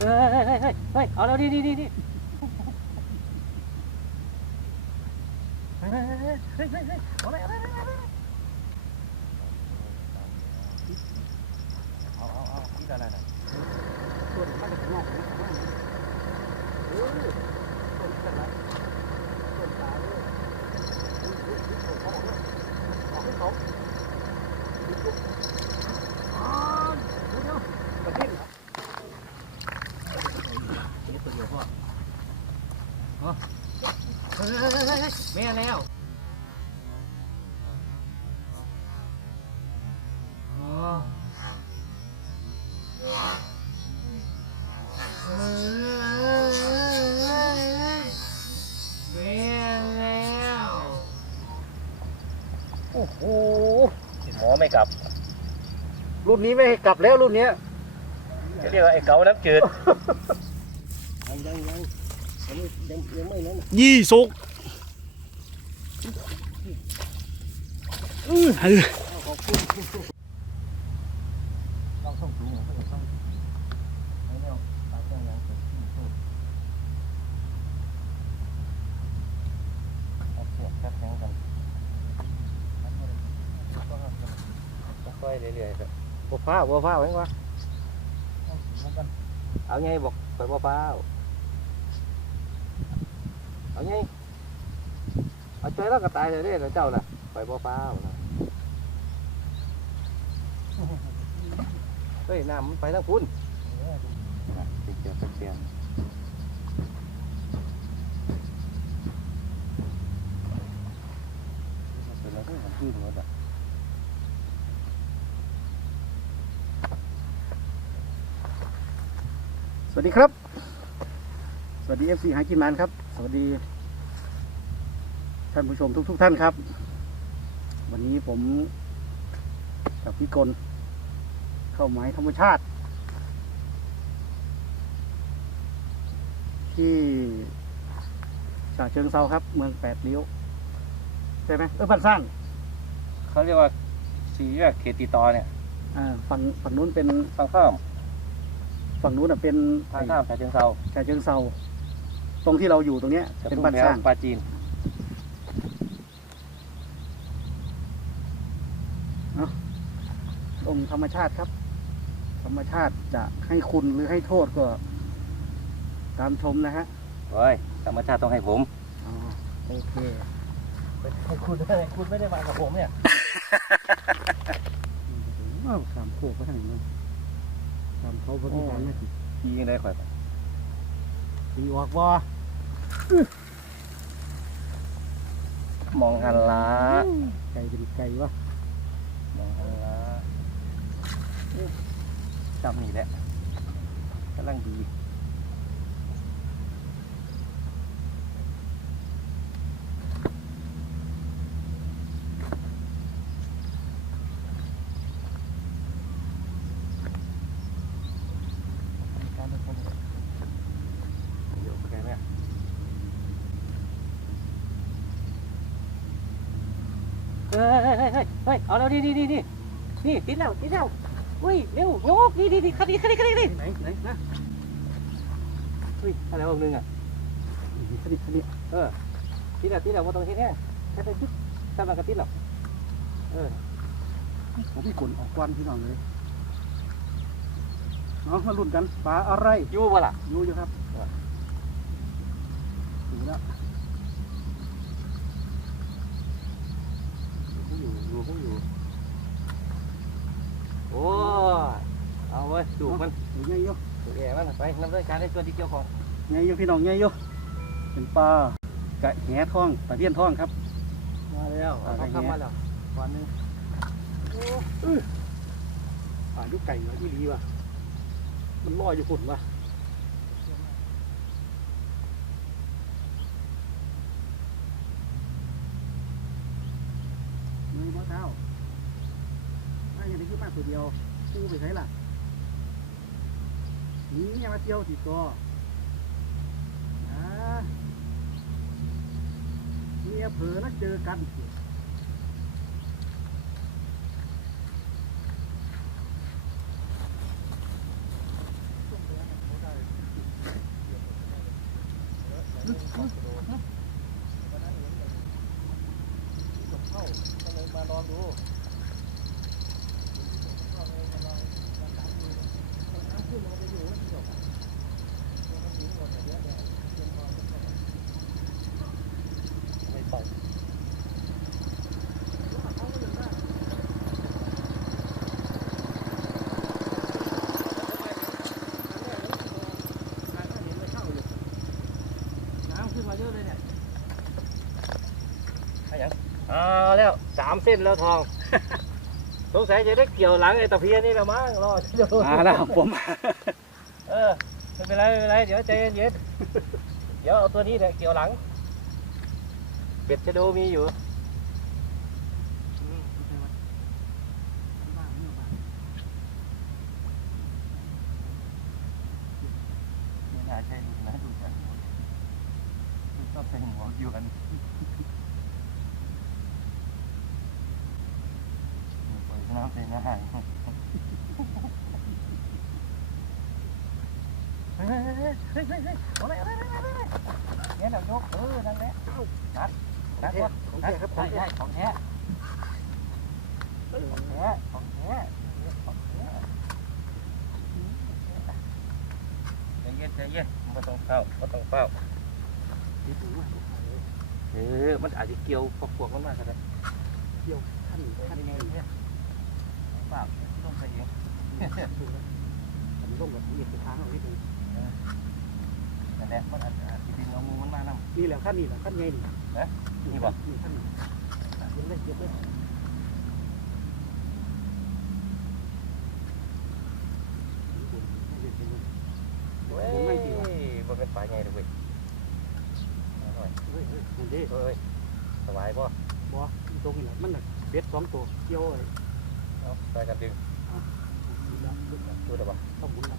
เฮ้ยเฮ้ยเฮ้ยเฮ้ยเฮ้ยเอาแล้วนี่นี่นี่นี่เฮ้ยเฮ้ยเฮ้ยเฮ้ยเฮ้ยเฮ้ยเอาเลยเอาเลยเอาเลยเอาเอาเอาที่อะไรน่ะส่วนข้างนอกนี่เออส่วนกันละส่วนตาเลยส่วนเขาบอกว่าออกให้เขา อ้โหหมอไม่กลับ รุ่นนี้ไม่ให้กลับแล้วรุ่นเนี้ยจะเรียกว่าไอ้เก๋าน้ำจืดยังยังยังยังยังไม่นั้นยี่สุกอื้อเออ ขอบคุณ ต้องส่งสูงต้องส่งไม่เอาตาแก้วยังเกิดขึ้นสูงเอาเสียบแคบแทงกันค่อยๆเรื่อยๆครับ บัวฟ้าบัวฟ้าไว้วะเอาไงบอกไปบ่เปล่าเอาไงเอาช่วยแล้วก็ตายเลยเด้อเจ้าน่ะไปบ่เปล่านะเฮ้ยน้ำมันไปทางพุ่นเกี่ย วกับเสียงเป็นอะไรที่มันขึ้นหมดอะสวัสดีครับ สวัสดีเอฟซีหากินมันครับ สวัสดี ท่านผู้ชมทุกทุกๆท่านครับ วันนี้ผมกับพี่กลเข้าหมายธรรมชาติ ที่ฉะเชิงเซาครับ เมืองแปดริ้วใช่ไหมเออบ้านสร้างเขาเรียกว่าสีแยกเขตติดต่อเนี่ยอ่าฝั่งฝั่งนู้นเป็นฝั่งข้าม ฝั่งนู้นอะเป็นทางข้ามชาเชิงเซาฉะเชิงเซาตรงที่เราอยู่ตรงเนี้ยจะเป็นพุ่งบ้านแพ้สร้างปลาจีนองค์ธรรมชาติครับ ธรรมชาติจะให้คุณหรือให้โทษก็ ตามชมนะฮะเฮ้ยธรรมชาติต้องให้ผมอ๋อโอเคให้คุณไม่ได้คุณไม่ได้มากับผมเนี่ยอ้าวสามโคกก็ทางนี้ สามเขาพอดีกันนะสิยียังได้ข่อยสีออกบ่มองหันล้าไก่เป็นไก่วะมองหันล้าจำนี่แหละกำลังดีเดี๋ยวแค่เนี้ย เฮ้ยเฮ้ยเฮ้ยเฮ้ยเฮ้ยเอาแล้วนี่นี่นี่นี่นี่ติดแล้วติดแล้วเฮ้ยเร็วโยกนี่นี่นี่คันนี้คันนี้คันนี้ไหนไหนนะเฮ้ยอะไรองนึงอะขนิดขนิดเออติดแล้วติดแล้วว่าตรงที่นี้แค่ไปติดทำอะไรก็ติดแล้วเออผมพี่กลออกควันพี่น้องเลยเอามาลุ้นกันปลาอะไรอยู่บ่ล่ะอยู่อยู่ครับอยู่แล้ว อยู่อยู่อยู่ โอ้เอาเว้ยจูบมันอยู่ไงอยู่จูบแย่มันไปนำเรื่องการในส่วที่เกี่ยวของไงอยู่พี่น้องไงอยู่เป็นปลากระแหท่องตะเพียนท่องครับ มาแล้วเอาเข้ามาแล้ววันนึงป่ายุกไก่เหรอที่ดีว่ะมันลอยอยู่ฝุ่นว่ะมือมะเท้าถ้าอย่างนี้คือมา ตัวเดียวตู้ไปใช้ล่ะนี่ย่ามาเที่ยวติดตัวนะเมียเผลอนะเจอกัน ไม่ปล่อยน้ำขึ้นมาเยอะเลยเนี่ยเอาอย่างเอาแล้ว สามเส้นแล้วทอง สงสัยจะได้เกี่ยวหลังไอ้ตะเพียนนี่ละมั้งรอดมาแล้วผมเออไม่เป็นไรไม่เป็นไรเดี๋ยวใจเย็นๆเดี๋ยวเอาตัวนี้แหละเกี่ยวหลัง เบ็ดชะโดมีอยู่ไม่น่าใช่ลูกนะดูกันชอบใส่หมวกอยู่กันปล่อยน้ำใส่หน้าหายเฮ้ยเฮ้ยเฮ้ยเฮ้ยเฮ้ยเฮ้ยเอาเลยเอาเลยเอาเลยเอาเลยเนี่ยเดี๋ยวยกเออนั่นแหละนัดนัดก่อนของแท้ครับใช่ใช่ของแท้ของแท้ของแท้ของแท้ใจเย็นใจเย็นไม่ต้องเฝ้าไม่ต้องเฝ้าเออมันอาจจะเกี่ยวพวกมันมากก็ได้เที่ยวขั้นเออขั้นนี่นี้ไงเนี่ยเปล่าต้องใส่เองผมลงกับเหยี ยบไปทางเอาที่ตรงนั่นแหละมันอาจจะอาจจะดึงเอามือมันมานำนี่แหละขั้นนี้แหละขั้นไงนี่นี่บ่นี่ขั้นนี้เย็นเลยเย็นเลยเย็นเลยเว้ยมันเป็นปลาใหญ่เลยเว้ยเอาหน่อยเฮ้ยเฮ้ยนั่นเด้เฮ้ยสบายป่ะบ่ตรงนี้แหละมันน่ะเบ็ดสองตัวเกี่ยวไอ้เอาใส่กันดึงนี่ละดูได้ป่ะต้องหมุนละ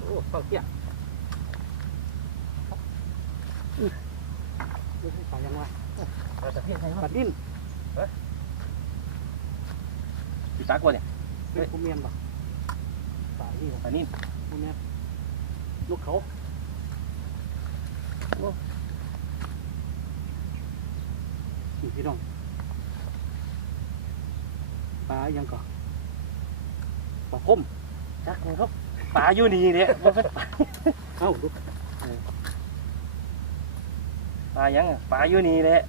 โอ้เข้าเที่ยไม่ใช่ปลายังวะเราจะเพี้ยนใครปมั้ลางดิ้นปีตากว่าเนี่ยเป็นผู้เมียนปะปลาที่อันนี้ผู้เมียนลูกเขานี่พี่น้องปลายังก่อนปลาคมจักเลยครับ ปลาอยู่นี่เนี่ยมันเป็นปลาเอ้าดูปลายังอะปลาอยู่นี่แหละ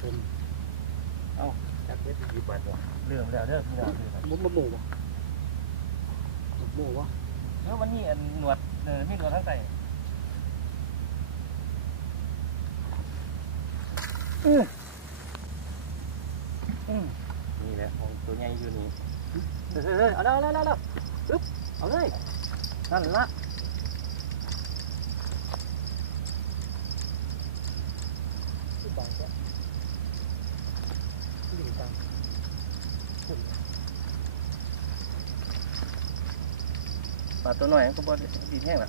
ผมจักเบ็ดดีกว่าตัวเรื่องแล้วเด้อพี่น้องเรื่องแล้วมุมมะม่วงวะมะม่วงวะเออมันมีอันหนวดเออมีหนวดทั้งใส่นี่แหละของตัวใหญ่อยู่นี่ เฮ้ยเอาแล้วเอาแล้วเอาแล้วปึ๊บเอาเลยนั่นละปลาตัวหน่อยก็บอดีแห้งละ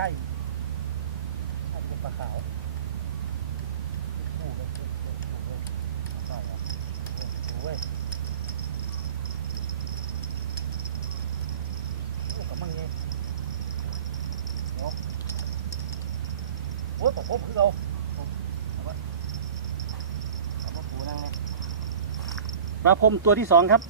ใกล้ใกล้ใกล้เป็นปลาขาวคู่เลยคู่เลยคู่เลยเอาไปอะเออดูเว้ยโอ้กระมังไงโอ้ยผมผมคือเราเอาวะเอาวะปูนั่งเนี่ยปลาพรมตัวที่สองครับ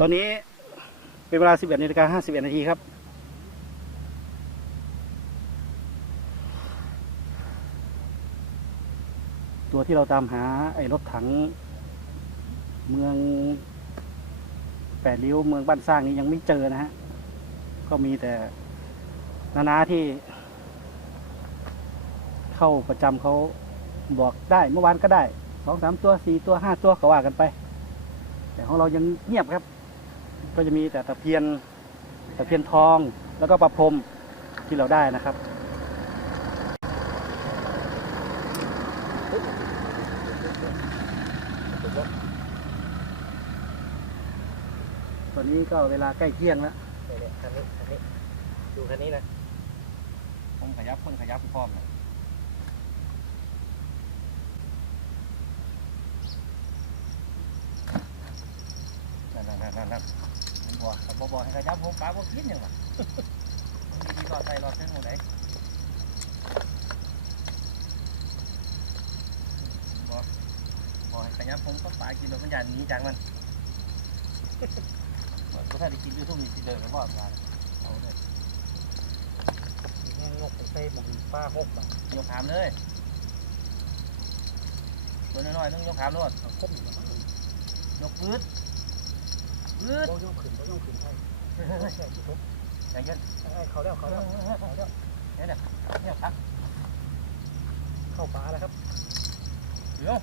ตอนนี้เป็นเวลา 11นาฬิกา51นาทีครับ ตัวที่เราตามหาไอ้รถถัง เมืองแปดริ้วเมืองบ้านสร้างนี้ยังไม่เจอนะฮะ ก็มีแต่นานาที่ เข้าประจำเขาบอกได้เมื่อวานก็ได้สองสามตัวสี่ตัวห้าตัวก็ว่ากันไป แต่ของเรายังเงียบครับ ก็จะมีแต่ตะเพียนตะเพียนทองแล้วก็ปลาพรมที่เราได้นะครับตอนนี้ก็เวลาใกล้เที่ยงแล้วเนี่ยคันนี้คันนี้ดูคันนี้นะคนขยับคนขยับพร้อมนะนั่นนั่นนั่นนั่นนั่นผม บอกผมบอกให้ขยับผมปลาผมกินอย่างวะมันมีรอดใจรอดเส้นหมดเลยบอกบอกให้ขยับผมก็ปลากินแล้วมันอย่าหนีจากมันก็ถ้าได้กินยูทูบมีสิเดินไปบ่มาเอาเลยแง่งกไปใส่หมองป้าหกบาทยกขามเลยตัวน้อยๆต้องยกขามรถคมอยู่มั้งยกปืด ปืดโยกขึ้นโยกขึ้นให้แค่ที่ทุบใจเย็นให้เขาแล้วเขาแล้วเขาแล้วเนี่ยเนี่ยเนี่ยพักเข้าป่าแล้วครับเดี๋ยว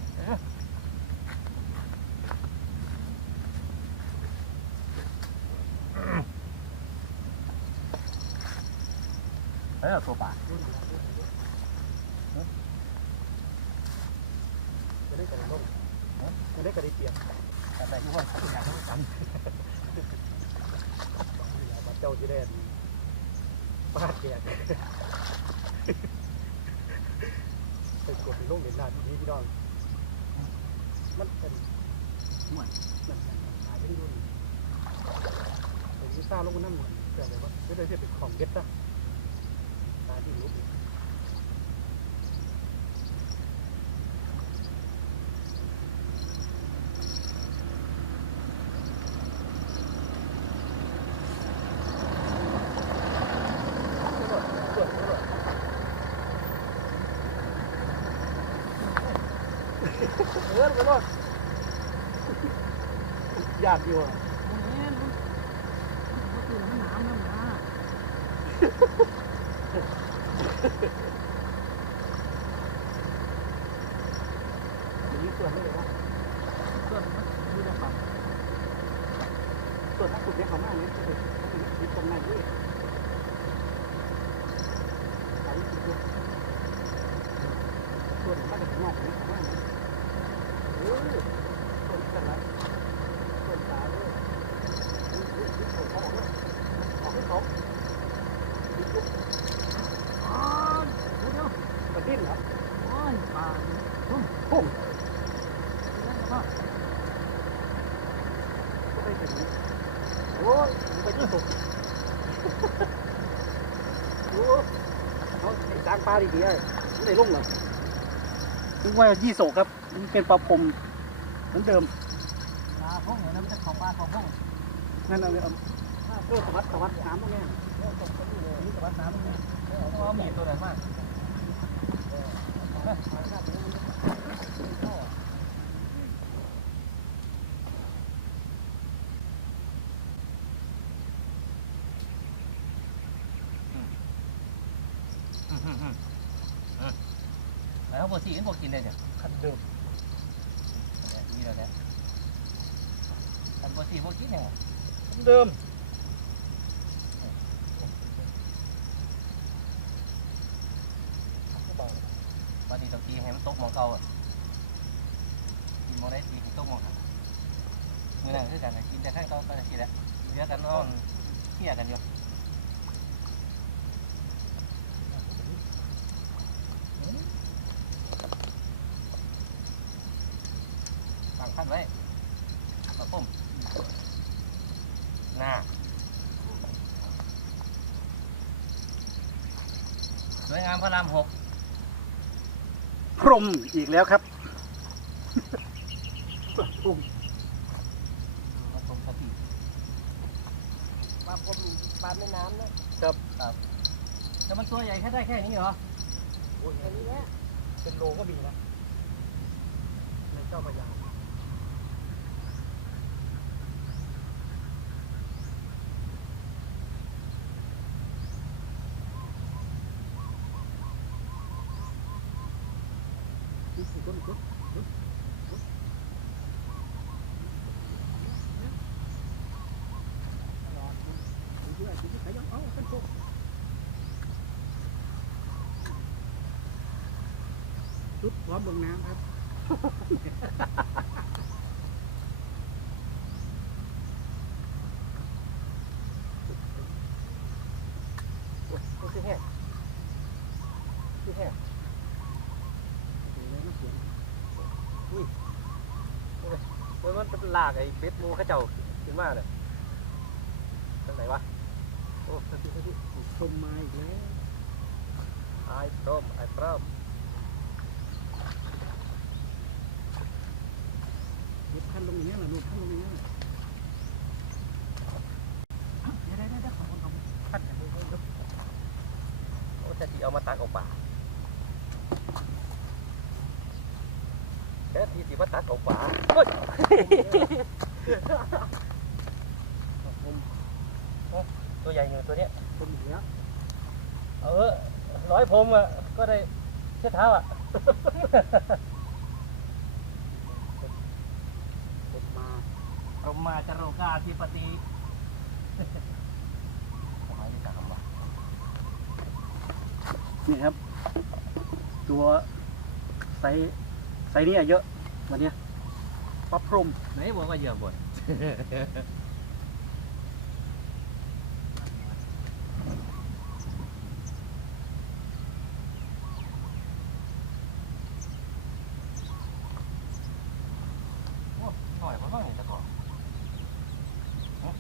เฮ้ยตัวป่าจะได้กระดิ่งจะได้กระดิ่งเปียก แต่อีวันเขาอยากให้กันบัดเจ้าจะได้ป้าแก่ไปกดลกเห็นหน้าที่นี้พี่น้อง มันเป็นหมวนมันเป็นหาที่ดูดีผมวิซ่าลงน้ำหมวนเกิดอะไรวะไม่ได้เป็นของเก็ตนะตาที่รู้ เออไปรอดยากอยู่อะมีส่วนไม่เลยวะส่วนมันมีระบังส่วนนักขุดเล็กเขามากเลยคือมีตรงไหนด้วยอันนี้คือส่วนมันจะงอกนี่เขามากเลย เออคนกันละคนตายเลยนี่นี่คนเขาบอกว่าบอกให้เขานี่ปุ๊บอ๋อเดี๋ยวเดี๋ยวกระดิ้นเหรอโอ้ยปลาพุ่มพุ่มก็ไปถึงโอ้ยไปที่สุดโอ้ เขาจางปลาดีๆไอ้ไม่ได้ลุ่มเหรอกนึกว่ายี่โศกครับมันเป็นปลาพรมเหมือนเดิมปลาพงเหมือนน้ำจะของปลาของพงนั่นเอาเลยเอาเออสวัสดิ์สวัสดิ์น้ำตรงนี้นี่แต่ว่าน้ำมันเพราะว่ามีตัวไหนมาก แล้วบัว สีมันบอกกินได้เนี่ยคันเดิมนี่แล้วเนี่ยคันบัวสีบอกกินเนี่ยคันเดิมวันนี้ต้องตีให้มันตกมองเก่าอะกินมองได้ตีให้ตกมองหันเมื่อนั้นคือกันกินแต่ข้างเก่าก็จะกินแหละเหลือกันนอนเที่ยกันอยู่ตั้งพันไว้ปะปุ้มหน้าสวยงามพระรามหก พ รมอีกแล้วครับพรม มาชมสถิ ปลาผมปลาแม่น้ำนะครับ แต่มันตัวใหญ่แค่ได้แค่นี้เหรอ โอ้ย แค่นี้แหละ เป็นโลก็มีนะในเจ้าพระยา รอดเรื่อยๆชีวิตไปยังเอาเป็นพวกชุดพร้อมเบื้ องน้ำครับ โอ้ยมันคือแห้งคือแห้ง เดี๋ยวนะเสียง มันมันเป็น ลากไอ้เป็ดหมูเข้าเจ้าขึ้นมาเลยทางไหนวะโอ้สติสติชมมาอีกแล้วไอ้พร้อมไอ้พร้อมเดี๋ยวพันลงอย่างนี้แหละลูกพันลงอย่างนี้แหละเดี๋ยวเดี๋ยวเดี๋ยวขอบคุณครับพันกันเลยเดี๋ยวโอ้จะทีเอามาตักออกป่าแค่ทีสิ มาตักออกป่าเฮ้ยตัวใหญ่อยู่ตัวเนี้ยชมอีกแล้วเออร้อยผมอะก็ได้เช็ดเท้าอะผมมาพรหมาจารุกาธิปติสมัยที่สามว่ะนี่ครับ ตัวไซส์ไซส์นี้เยอะ วันเนี้ยปลาพรมไหนบอกว่าเหยื่อบ่นโอ้หน่อยเพราะว่านี่ตะกอนฮะ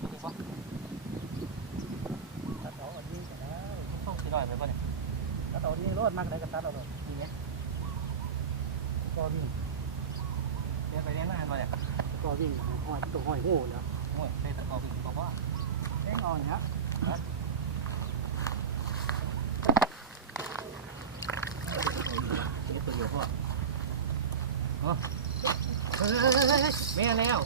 รู้สึกว่าตัดเอาอันนี้ก็ได้ต้องสิหน่อยไปป่ะเนี่ยตัดเอาอันนี้รอดมากเลยก็ตัดเอาเลย นี่ไง ก็วิ่ง เรียนไปเรียนมามาเนี่ย ก็วิ่งห้อย ตัวห้อยโง่แล้วโอ้ยใส่ตะกอนถึงบอกว่าแจ้งอ่อนเนี้ยนี่ตัวเดียวพ่ออ๋อแม่แล้ว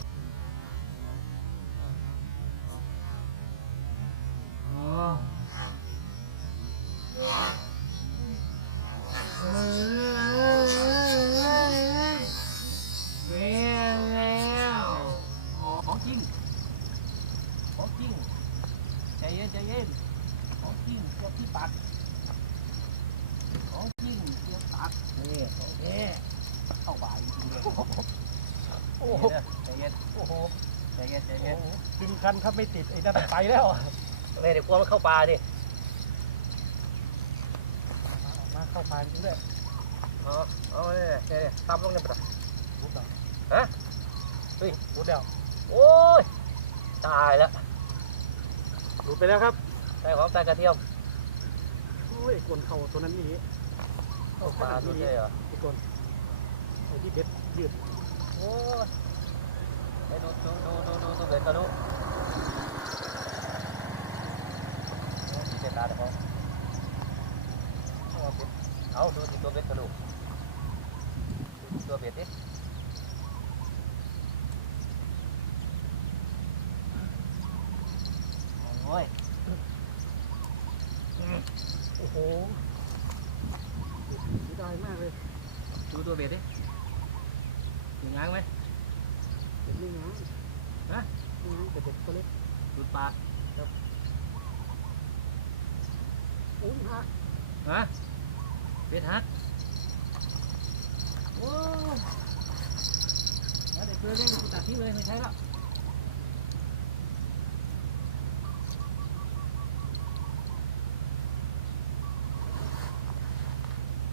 ของจริงใจเย็นใจเย็นของจริงเจ้าที่ปัดของจริงเสียตักนี่ของแท้เข้าบ่ายจริงเลยโอ้โหใจเย็นโอ้โหใจเย็นใจเย็นดึงคันครับไม่ติดไอ้นั่นไปแล้วแม่เดี๋ยวกลัวมันเข้าปลาดิมาเข้าปลาจริงด้วยเอาเอาเนี่ยเนี่ยตำลงในปลารุดแล้วฮะเฮ้ยรุดแล้วโอ้ยตายแล้ว รุดไปแล้วครับใส่ของใส่กระเทียมโอ้ยกวนเข่าตัวนั้นนี่เข้าปลาสุดเลยเหรอไอ้กวนไอ้ที่เบ็ดยืดโอ้ยไปดูดูดูดูดูตัวเบ็ดกันดูเจ็ดตาเดี๋ยวเขาเอาเบ็ดเอาดูที่ตัวเบ็ดกันดูดูที่ตัวเบ็ดดิ อ้ยโอ้โหเสียดายมากเลยดูตัวเบ็ดดิมีง้างไหมเบ็ดไม่ง้างฮะไม่ง้างแต่เบ็ดตัวเล็กดูดปากโอ้ยฮะฮะเบ็ดฮักโอ้ยแล้วเด็กเพื่อนเล่นกูตัดทิ้งเลยไม่ใช่แล้ว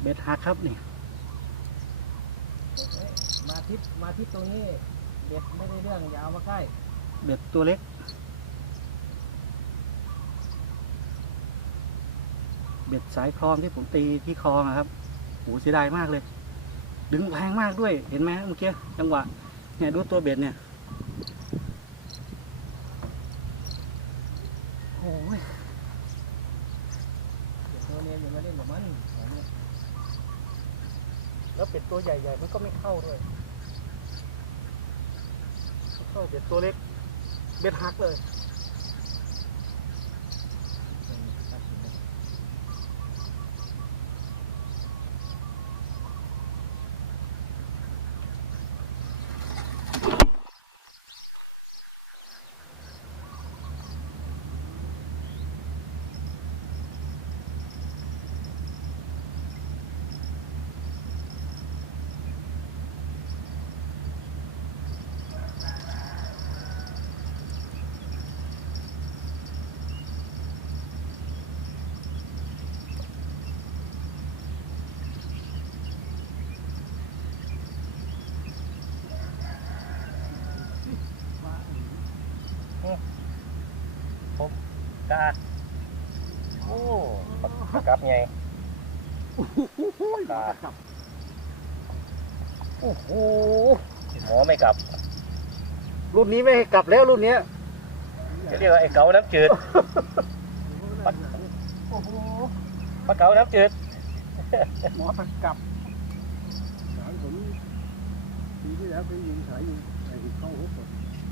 บ็ดหักครับนี่มาทิศมาทิศตรงนี้เด็ดไม่ได้เรื่องอย่าเอามาใกล้เบ็ดตัวเล็ก เบ็ดสายคลองที่ผมตีที่คลองอะครับโหเสียดายมากเลย ดึงแพงมากด้วยเห็นไหมเมื่อกี้จังหวะเนี่ยดูตัวเบ็ดเนี่ย โอ้ย เด็กโนเนียนอย่ามาเล่นกับมันแบบนี้ แล้วเป็ด ตัวใหญ่ๆมันก็ไม่เข้าด้วยเข้าเบ็ดตัวเล็ก เบ็ดหักเลย ผม กาโอ้ปากกับไงโอ้ยมากับโอ้โหหมอไม่กลับ รุ่นนี้ไม่ให้กลับแล้วรุ่นเนี้ยจะเรียกว่าไอ้เก๋าน้ำจืดโอ้โหปลาเก๋าน้ำจืดหมอตะกลับหลานผมปีที่แล้วไปยิงสายยิงไอ้เข้าหัวปด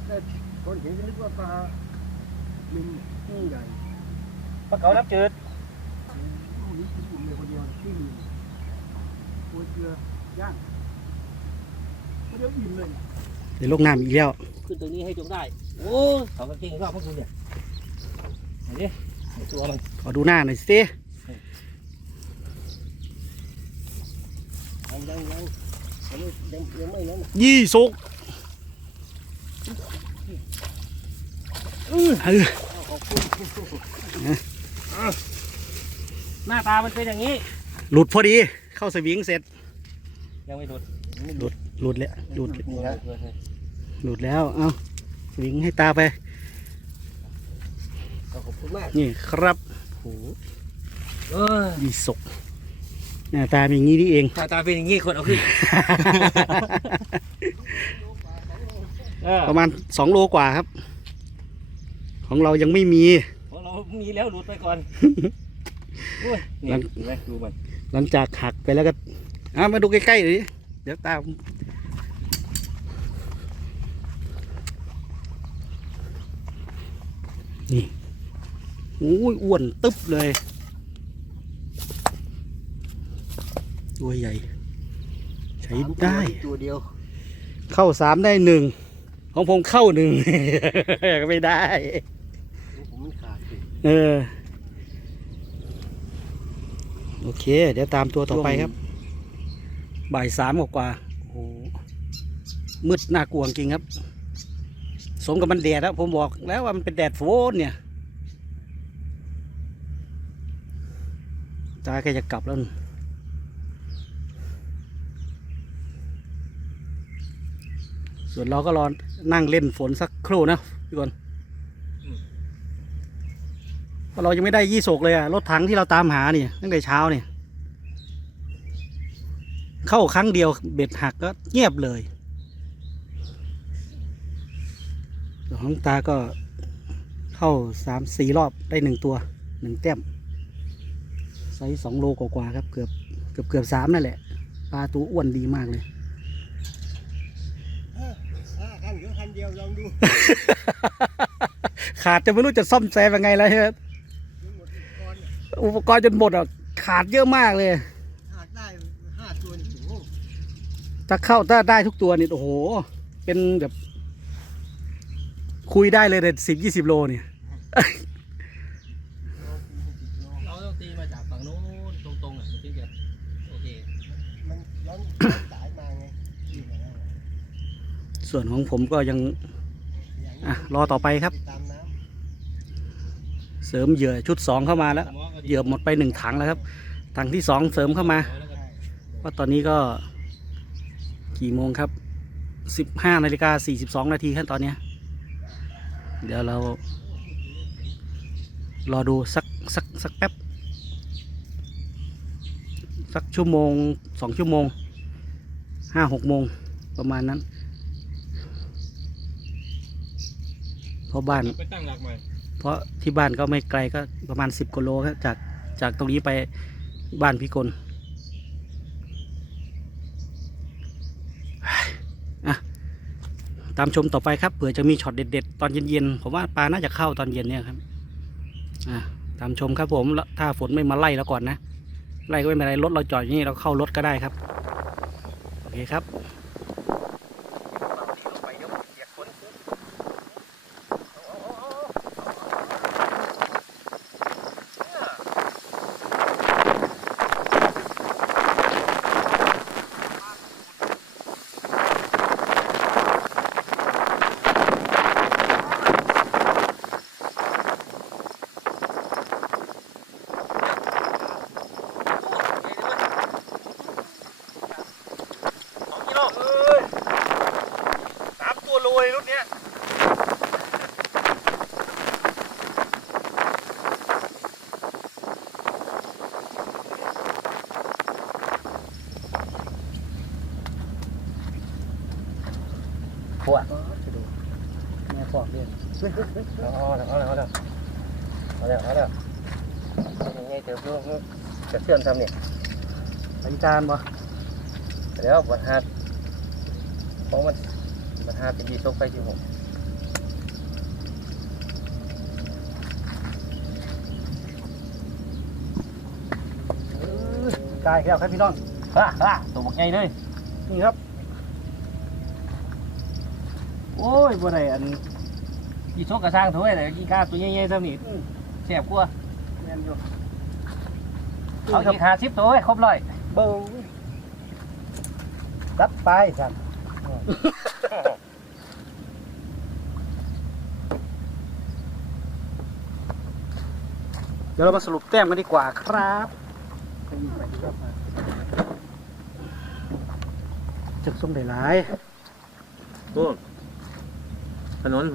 ได้คนเห็นก็นึกว่าปลา ลิงนี่ใหญ่ปลาเก๋าน้ำจืดลูกนี้กินอุ่นเลยคนเดียวที่ลิงตัวเกลือย่างคนเดียวอิ่มเลยเดี๋ยวลงน้ำอีกแล้วขึ้นตรงนี้ให้จงได้ โอ้เขากางเกงรอบพวกคุณเนี่ยไหนดิไหนตัวมันขอดูหน้าหน่อยสิยังยังยังยังไม่ยังยังไม่นั้นยี่สุกเออขอบคุณ หน้าตามันเป็นอย่างนี้ หลุดพอดี เข้าสวิงเสร็จ ยังไม่หลุด หลุด หลุดแล้ว หลุด หลุดแล้ว เอาสวิงให้ตาไป ขอบคุณมาก นี่ครับโหดีสกหน้าตาเป็นอย่างนี้นี่เอง หน้าตาเป็นอย่างนี้คนเอาขึ้นประมาณสองโลกว่าครับ ของเรายังไม่มี ของเรามีแล้วหลุดไปก่อนโอ้ยนี่มันเห็นไหมดูมันหลังจากหักไปแล้วก็อะมาดูใกล้ๆหน่อยดิเดี๋ยวตามนี่โอ้ยอ้วนตึ๊บเลย ตัวใหญ่ ใช้ได้ ตัวเดียวเข้าสามได้หนึ่งของผมเข้าหนึ่ง ก็ไม่ได้ผมมันขาดสิ เออ โอเค เดี๋ยวตามตัวต่อไปครับ บ่ายสามกว่าโอ้โหมืดน่ากลัวจริงครับ สมกับมันแดดแล้วผมบอกแล้วว่ามันเป็นแดดโฟนเนี่ยตาแกจะกลับแล้วนส่วนเราก็รอนั่งเล่นฝนสักครู่นะพี่กน เรายังไม่ได้ยี่โศกเลยอะรถถังที่เราตามหาเนี่ยตั้งแต่เช้าเนี่ย เข้าครั้งเดียวเบ็ดหักก็เงียบเลยส่วนของตาก็เข้าสามสี่รอบได้หนึ่งตัวหนึ่งแต้มไซส์สองโลกว่าๆครับ เกือบเกือบเกือบสามนั่นแหละปลาตัวอ้วนดีมากเลยห้าคันเหลือคันเดียวลองดู ขาดจะไม่รู้จะซ่อมแซมยังไงแล้วใช่ไหมหมดก่ อนอุปกรณ์จนหมดอะขาดเยอะมากเลยหากได้ห้าตัวนี่โอ้โหถ้าเข้าถ้าได้ทุกตัวนี่โอ้โห เป็นแบบ คุยได้เลยเด็ดสิบยี่สิบโลเนี่ยเราต้องตีมาจากฝั่งโน้นตรงๆอะมันถึงจะโอเคมันย้อนสายมาไงที่ไหนเอาส่วนของผมก็ยังอย่างนี้อะรอต่อไปครับตามน้ เสริมเหยื่อชุดสองเข้ามาแล้ว เหยื่อหมดไปหนึ่งถังแล้วครับ ถังที่สองเสริมเข้ามาำเพราตอนนี้ก็กี่โมงครับสิบห้านาฬิกาสี่สิบสองนาทีขั้นตอนนี้ เดี๋ยวเรารอดูสักสักสักแป๊บ สักชั่วโมงสองชั่วโมงห้าหกโมงประมาณนั้นเพราะบ้านไปตั้งหลักใหม่ ราะที่บ้านก็ไม่ไกลก็ประมาณสิบกิโลครับจากจากตรงนี้ไปบ้านพี่กลอะตามชมต่อไปครับเผื่อจะมีช็อตเด็ดๆ ตอนเย็นๆ ผมว่าปลาน่าจะเข้าตอนเย็นเนี่ยครับอะตามชมครับผมถ้าฝนไม่มาไล่แล้วก่อนนะ ไล่ก็ไม่เป็นไรรถเราจอดอย่างนี้เราเข้ารถก็ได้ครับ โอเคครับ สองกิโล ขวดจะดูแม่ฟอกเรียนเฮ้ยเฮ้ยเฮ้ยเอาแล้วเอาแล้วเอาแล้วเอาเอายังไงเดี๋ยวลูกจะเชื่อมทำเนี่ยไปจานบ่แล้วบัตรหัดของมันบัตรหัดเป็นยีตกไปที่หกเอ้ยกายแล้วครับพี่น้องฮ่าฮ่าตัวบักใหญ่เลย นี่ครับ โอ้ ยบ่ได้อันยีชกกระช่างถ้วยเลยยีกาตัวใหญ่ๆเท่านี้อืมแซ่บกว่าแม่นอยู่เอาอีกหาสิบตัวไว้ครบร้อยเบิ้งรับไปสั่นเดี๋ยวเรามาสรุปแต้มกันดีกว่าครับไปยิงไปดีกว่ามาจักส่งได้หลายโอ้ ถนน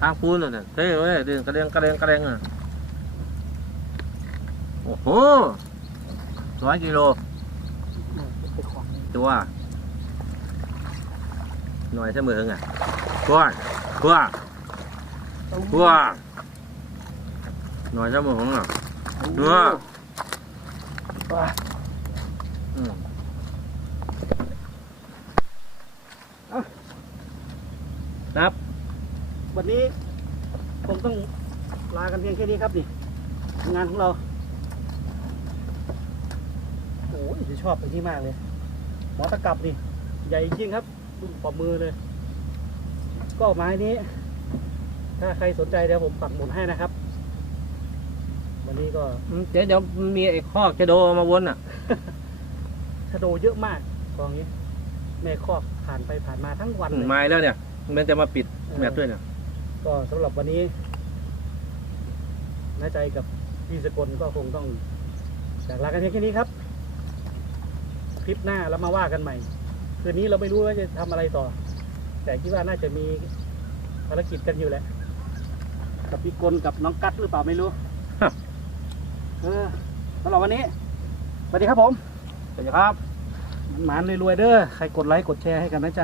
ทางปูนน่ะเฮ้ยเว้ยเดินกระเดงกระเดงกระเดงอะโอ้โหร้อยกิโลตัวหน่อยเสมอไงกว้างกว้างกว้างหน่อยเสมอของอะเนื้อว้า นนี้ผมต้องลากันเพียงแค่นี้ครับนี่ งานของเรา โอ้ยชอบไปที่มากเลย หมอตะกรับนี่ ใหญ่จริงครับดูปอบมือเลย ก็ไม้นี้ ถ้าใครสนใจเดี๋ยวผมปักหมุนให้นะครับ วันนี้ก็เดี๋ยวเดี๋ยวมีไอ้ข้อจะโดมาวนอะชะโดเยอะมากกองนี้แม่คอกผ่านไปผ่านมาทั้งวันเลยไม้แล้วเนี่ย มันจะมาปิดแมทด้วยเนี่ย ก็สำหรับวันนี้น้าใจกับพี่สกลก็คงต้องจากลากันเพียงแค่นี้ครับ คลิปหน้าเรามาว่ากันใหม่ คืนนี้เราไม่รู้ว่าจะทำอะไรต่อ แต่คิดว่าน่าจะมีภารกิจกันอยู่แหละ กับพี่กลกับน้องกัดหรือเปล่าไม่รู้เออสำหรับวันนี้สวัสดีครับผมสวัสดีครับหมานรวยๆเด้อใครกดไลค์กดแชร์ให้กันนะใจ